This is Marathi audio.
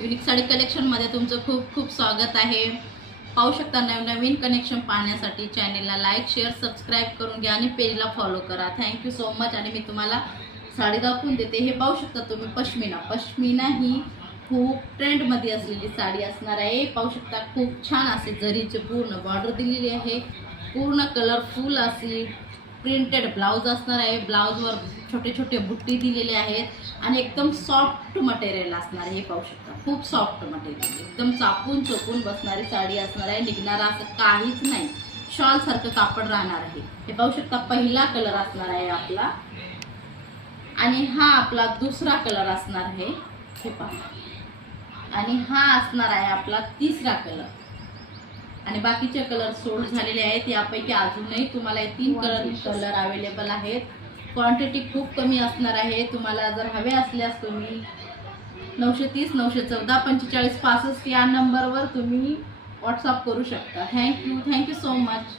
युनिक साडी कलेक्शनमध्ये तुमचं खूप खूप स्वागत आहे। पाहू शकता नवीन कनेक्शन पाहण्यासाठी चॅनेलला लाईक शेअर सबस्क्राईब करून घ्या आणि पेजला फॉलो करा। Thank you so much. आणि मी तुम्हाला साडी दाखवून देते। हे पाहू शकता तुम्ही पश्मिना ही खूप ट्रेंडमध्ये असलेली साडी असणार आहे। पाहू शकता खूप छान असे जरीचे पूर्ण बॉर्डर दिलेली आहे। पूर्ण कलरफुल अशी प्रिंटेड ब्लाउज असणार आहे। ब्लाउजवर छोटे छोटे बुट्टी दिलेले आहेत आणि एकदम सॉफ्ट मटेरियल असणार आहे। हे पाहू शकता खूप सॉफ्ट मटेरियल, एकदम चापून चोपून बसणारी साडी असणार आहे। निघणारा असं काहीच नाही, शॉल सारखं कापड राहणार आहे। हे पाहू शकता पहिला कलर असणार आहे आपला आणि हा आपला दुसरा कलर असणार आहे। हे पहा आणि हा असणार आहे आपला तिसरा कलर आणि बाकीचे कलर सोल्ड झालेले आहेत। यापैकी अजूनही तुम्हाला 3 कलर अवेलेबल आहेत। क्वांटिटी खूप कमी असणार आहे। तुम्हाला जर हवे असल्यास तुम्ही 930 914 45 65 या नंबरवर तुम्ही व्हॉट्सअप करू शकता। Thank you so much.